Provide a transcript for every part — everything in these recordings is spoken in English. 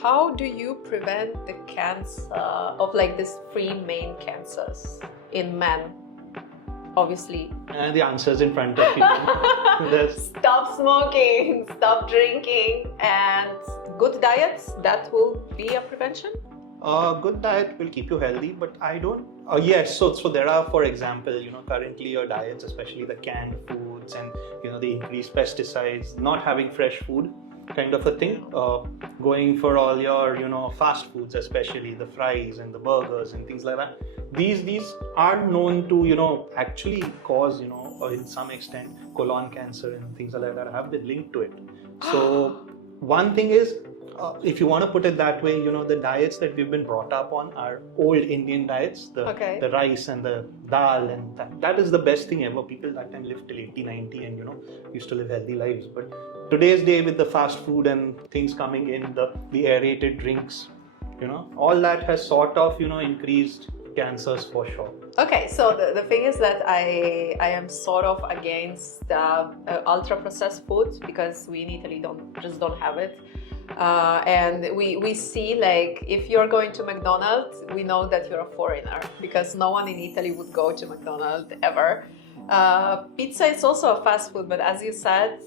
how do you prevent the cancer of like these three main cancers in men? Obviously. And the answer's in front of you. Stop smoking, stop drinking, and good diets, that will be a prevention? Good diet will keep you healthy, but I don't. Yes, so there are, for example, currently your diets, especially the canned foods and the increased pesticides, not having fresh food, kind of a thing. Going for all your fast foods, especially the fries and the burgers and things like that. These are known to actually cause in some extent colon cancer and things like that have been linked to it. So one thing is, if you want to put it that way, the diets that we've been brought up on are old Indian diets, the rice and the dal, and that is the best thing ever. People that time lived till 80, 90 and used to live healthy lives. But today's day, with the fast food and things coming in, the aerated drinks, all that has sort of increased cancers for sure. Okay, so the thing is that I am sort of against ultra processed foods, because we in Italy don't have it. And we see, like, if you're going to McDonald's, we know that you're a foreigner, because no one in Italy would go to McDonald's ever. Pizza is also a fast food, but as you said,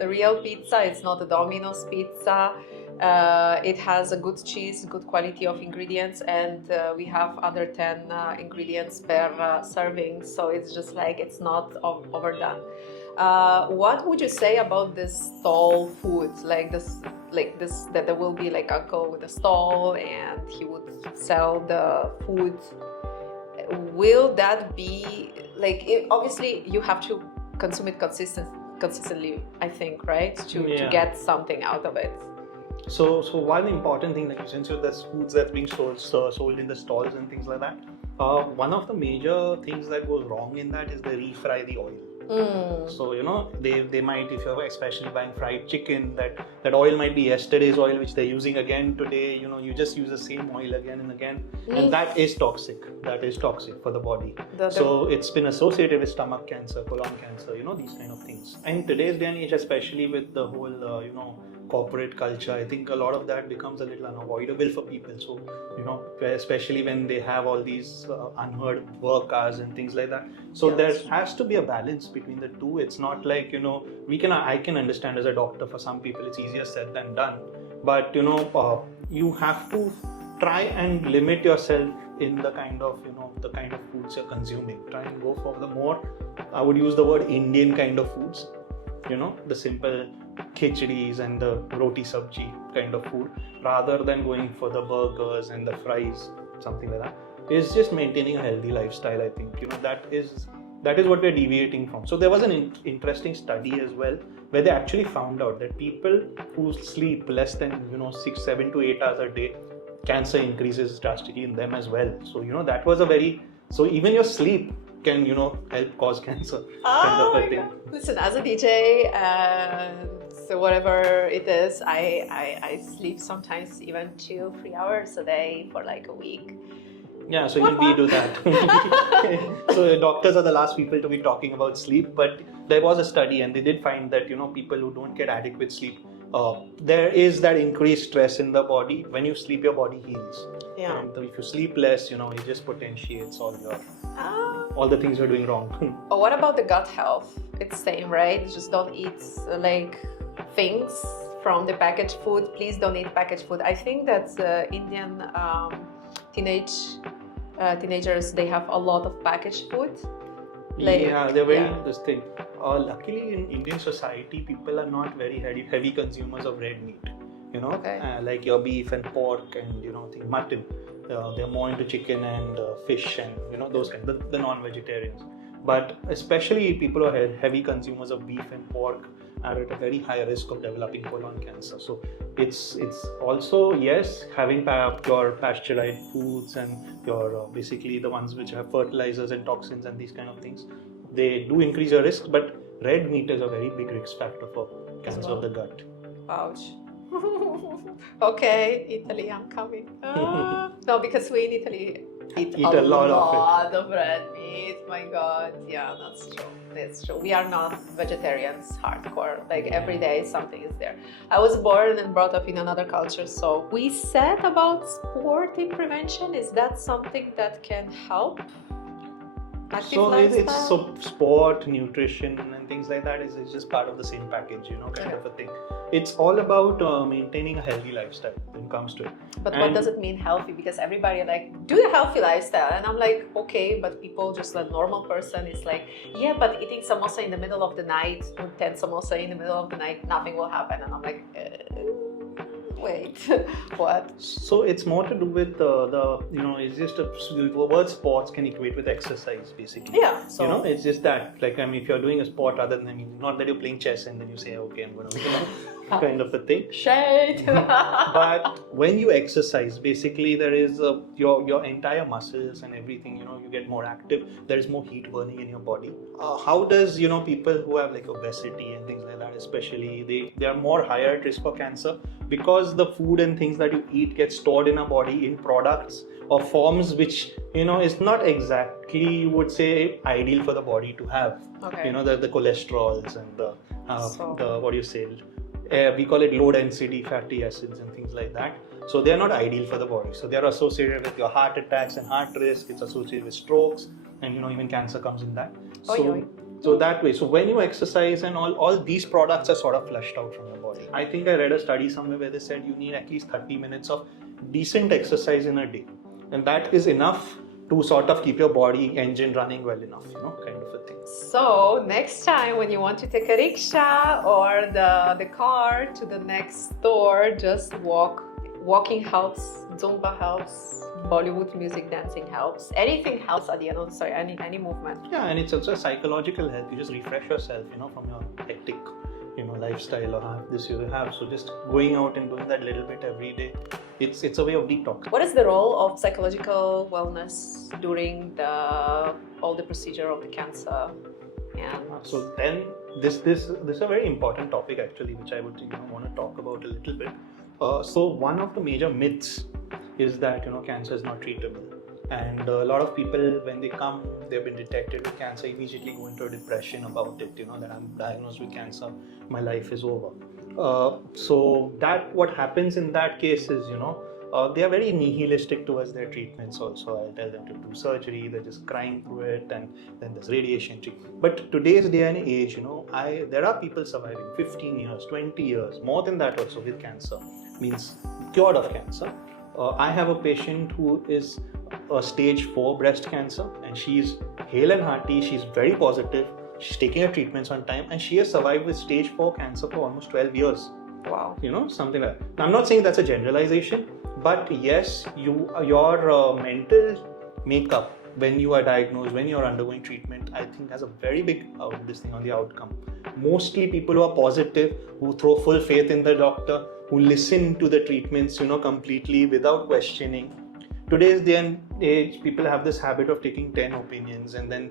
the real pizza is not a Domino's pizza. It has a good cheese, good quality of ingredients, and we have under 10 ingredients per serving, so it's just like it's not overdone. What would you say about this stall food, like this that there will be like uncle with a stall and he would sell the food? Will that be like, obviously you have to consume it consistently, I think, right, to get something out of it. So one important thing, like, since there's foods that's being sold in the stalls and things like that, one of the major things that goes wrong in that is they refry the oil. So they might, if you're especially buying fried chicken, that oil might be yesterday's oil which they're using again today. You just use the same oil again and again, and that is toxic. That is toxic for the body. So it's been associated with stomach cancer, colon cancer, these kind of things. And today's day and age, especially with the whole corporate culture, I think a lot of that becomes a little unavoidable for people. So especially when they have all these unheard work hours and things like that. So there has to be a balance between the two. It's not like I can understand as a doctor, for some people it's easier said than done, but you have to try and limit yourself in the kind of foods you're consuming. Try and go for the more, I would use the word, Indian kind of foods, the simple khichdis and the roti sabji kind of food, rather than going for the burgers and the fries, something like that. It's just maintaining a healthy lifestyle, I think. That is what we're deviating from. So there was an interesting study as well, where they actually found out that people who sleep less than 7 to 8 hours a day, cancer increases drastically in them as well. So that was so even your sleep can help cause cancer. Kind of a thing. Listen, as a DJ, so whatever it is, I sleep sometimes even 2-3 hours a day for like a week. Yeah, so even we do that. So doctors are the last people to be talking about sleep, but there was a study and they did find that people who don't get adequate sleep, there is that increased stress in the body. When you sleep, your body heals. Yeah. And if you sleep less, it just potentiates all the things you're doing wrong. But what about the gut health? It's same, right? Just don't eat like things from the packaged food. Please don't eat packaged food. I think that Indian teenagers, they have a lot of packaged food. They're very interesting. Luckily, in Indian society, people are not very heavy consumers of red meat. Like your beef and pork and mutton. They're more into chicken and fish and those kind, the non-vegetarians. But especially people who are heavy consumers of beef and pork are at a very high risk of developing colon cancer. So it's also, yes, having your pasteurized foods and your basically the ones which have fertilizers and toxins and these kind of things, they do increase your risk, but red meat is a very big risk factor for cancer of the gut. Ouch. Okay, Italy, I'm coming. No, because we in Italy eat a lot of red meat. My God, yeah, that's true. That's true. We are not vegetarians hardcore. Like every day something is there. I was born and brought up in another culture, so we said about sport in prevention. Is that something that can help? Active So it's lifestyle? sport, nutrition, and things like that is just part of the same package, kind of a thing. It's all about maintaining a healthy lifestyle when it comes to it. But what does it mean healthy? Because everybody like do the healthy lifestyle, and I'm like, okay, but people just a normal person is like, yeah, but eating samosa in the middle of the night, 10 samosa in the middle of the night, nothing will happen, and I'm like. Wait, what? So it's more to do with it's just the word sports can equate with exercise basically. Yeah. So it's just that. Like, I mean, if you're doing a sport other than, not that you're playing chess and then you say, okay, I'm going to, kind of a thing. Shade. But when you exercise, basically there is your entire muscles and everything, you get more active. There is more heat burning in your body. How does, people who have like obesity and things like that, especially, they are more higher at risk for cancer because the food and things that you eat get stored in our body in products or forms which, is not exactly, you would say, ideal for the body to have. Okay. The cholesterols and the what do you say? We call it low density fatty acids and things like that. So they are not ideal for the body. So they are associated with your heart attacks and heart risk. It's associated with strokes, and even cancer comes in that. So that way. So when you exercise and all these products are sort of flushed out from your body. I think I read a study somewhere where they said you need at least 30 minutes of decent exercise in a day, and that is enough to sort of keep your body engine running well enough, kind of a thing. So next time when you want to take a rickshaw or the car to the next store, just walk. Walking helps, Zumba helps, Bollywood music dancing helps. Anything helps at the end of the story, any movement. Yeah, and it's also a psychological health. You just refresh yourself, from your hectic, lifestyle or this you have. So just going out and doing that little bit every day, it's a way of detox. What is the role of psychological wellness during all the procedure of the cancer? And so then this is a very important topic actually, which I would want to talk about a little bit. So one of the major myths is that cancer is not treatable, and a lot of people, when they come, they've been detected with cancer, immediately go into a depression about it. That I'm diagnosed with cancer, my life is over. So that what happens in that case is they are very nihilistic towards their treatments also. I'll tell them to do surgery, they're just crying through it, and then there's radiation treatment. But today's day and age, there are people surviving 15 years, 20 years, more than that also with cancer, means cured of cancer. I have a patient who is stage 4 breast cancer, and she's hale and hearty, she's very positive, she's taking her treatments on time, and she has survived with stage 4 cancer for almost 12 years. Wow. Something like that. Now, I'm not saying that's a generalization, but yes, your mental makeup when you are diagnosed, when you're undergoing treatment, I think has a very big this thing on the outcome. Mostly people who are positive, who throw full faith in the doctor, who listen to the treatments, completely without questioning. Today's day and age, people have this habit of taking 10 opinions, and then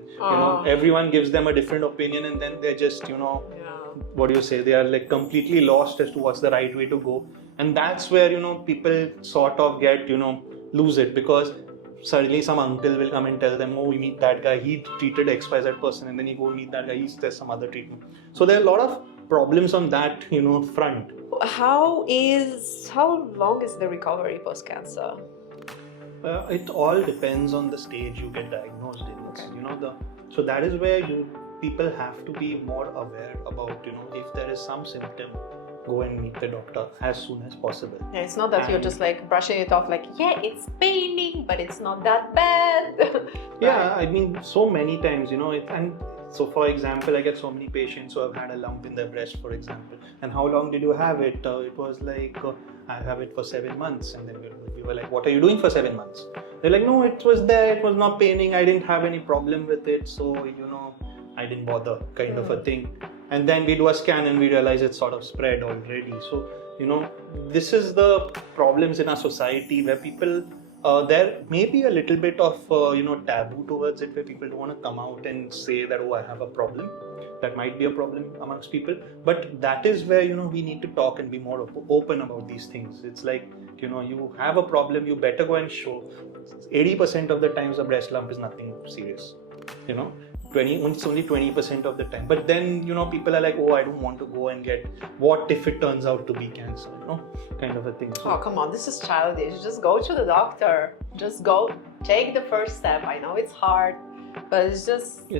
everyone gives them a different opinion, and then they're just what do you say? They are like completely lost as to what's the right way to go, and that's where people sort of get lose it, because suddenly some uncle will come and tell them, oh, we meet that guy, he treated XYZ person, and then you go meet that guy, there's some other treatment. So there are a lot of problems on that front. How long is the recovery post cancer? It all depends on the stage you get diagnosed in. Okay. So that is where people have to be more aware about if there is some symptom, go and meet the doctor as soon as possible. Yeah, it's not that you're just like brushing it off like, yeah, it's paining, but it's not that bad. Right? Yeah, I mean, so many times, and so for example, I get so many patients who have had a lump in their breast, for example, and how long did you have it? It was like, I have it for 7 months, and then we were like, what are you doing for 7 months? They're like, no, it was there, it was not paining, I didn't have any problem with it, so I didn't bother, kind of a thing. And then we do a scan and we realize it's sort of spread already. So, this is the problems in our society where people, there may be a little bit of, taboo towards it, where people don't want to come out and say that, oh, I have a problem. that might be a problem amongst people. But that is where, we need to talk and be more open about these things. It's like, you have a problem, you better go and show. 80% of the times a breast lump is nothing serious. 20, it's only 20% of the time. But then, people are like, oh, I don't want to go and get, what if it turns out to be cancer, kind of a thing. So, oh, come on, this is childish. Just go to the doctor. Just go, take the first step. I know it's hard, but it's just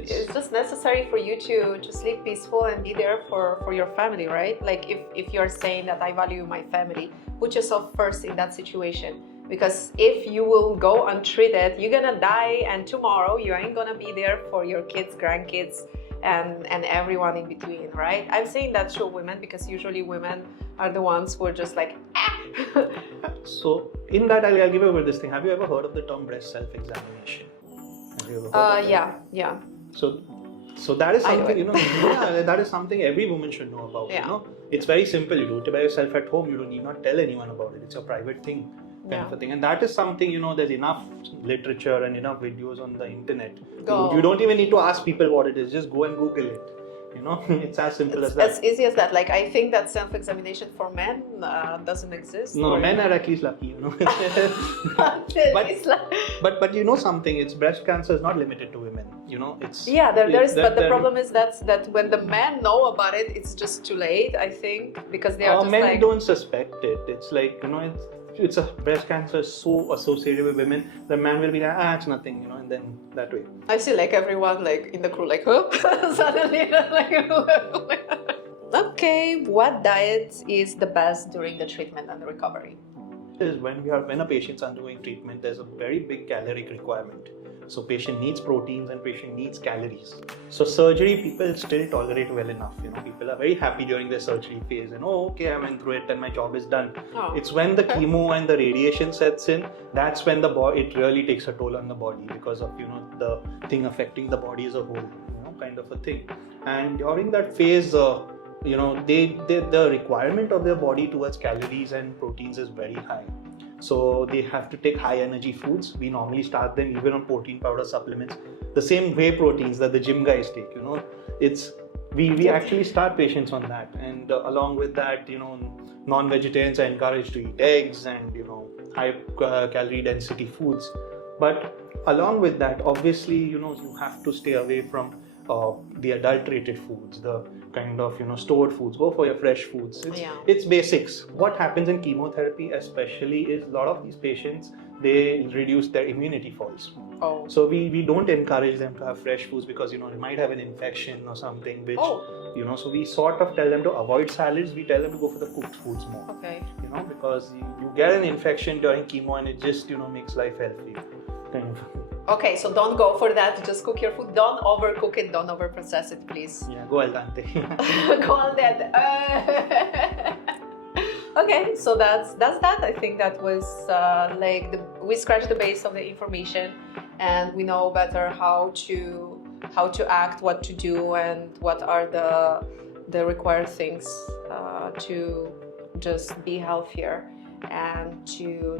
necessary for you to sleep peaceful and be there for your family, right? Like if you're saying that I value my family, put yourself first in that situation. Because if you will go untreated, you're gonna die, and tomorrow you ain't gonna be there for your kids, grandkids, and everyone in between, right? I'm saying that to women because usually women are the ones who are just like, ah. So in that, I'll give over this thing. Have you ever heard of the term breast self-examination? Have you ever heard of that? Yeah. So that is something, that is something every woman should know about. It's very simple. You do it by yourself at home. You need not tell anyone about it. It's a private thing. Kind of a thing. And that is something, there's enough literature and enough videos on the internet. You don't even need to ask people what it is. Just go and Google it. It's as simple as that. As easy as that. Like, I think that self-examination for men doesn't exist. No, men are at least lucky, But something, it's breast cancer is not limited to women. But the problem is that when the men know about it, it's just too late, I think, because they are just men don't suspect it. It's like, it's a breast cancer is so associated with women, the man will be like, it's nothing, and then that way. I see like everyone like in the crew like, huh? Suddenly like, okay, what diet is the best during the treatment and the recovery? Is when a patient's undergoing treatment, there's a very big caloric requirement. So patient needs proteins and patient needs calories. So surgery, people still tolerate well enough. People are very happy during their surgery phase and okay, I went through it and my job is done. It's when the chemo and the radiation sets in, that's when it really takes a toll on the body because of the thing affecting the body as a whole, kind of a thing. And during that phase, the requirement of their body towards calories and proteins is very high. So they have to take high energy foods. We normally start them even on protein powder supplements. The same whey proteins that the gym guys take, we actually start patients on that. And along with that, non-vegetarians are encouraged to eat eggs and, high calorie density foods. But along with that, obviously, you have to stay away from the adulterated foods, the kind of stored foods. Go for your fresh foods. It's basics. What happens in chemotherapy especially is a lot of these patients, they reduce their immunity falls. So we don't encourage them to have fresh foods because they might have an infection or something which so we sort of tell them to avoid salads. We tell them to go for the cooked foods more. Because you get an infection during chemo and it just makes life healthy, kind of. Okay, so don't go for that. Just cook your food. Don't overcook it. Don't overprocess it, please. Yeah, go al dente. Go al dente. Okay, so that's that. I think that was we scratched the base of the information, and we know better how to act, what to do, and what are the required things to just be healthier and to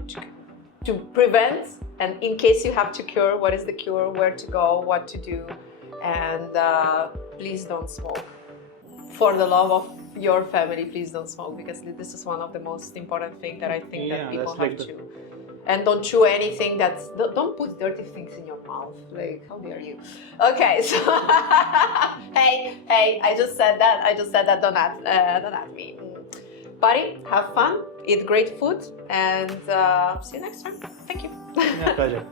prevent, and in case you have to cure, what is the cure, where to go, what to do, and please don't smoke. For the love of your family, please don't smoke, because this is one of the most important things that I think that people have to. And don't chew anything don't put dirty things in your mouth. Like, how dare you? Okay, so hey, I just said that. Don't at me. Party, have fun, eat great food, and see you next time. Thank you. Yeah, pleasure.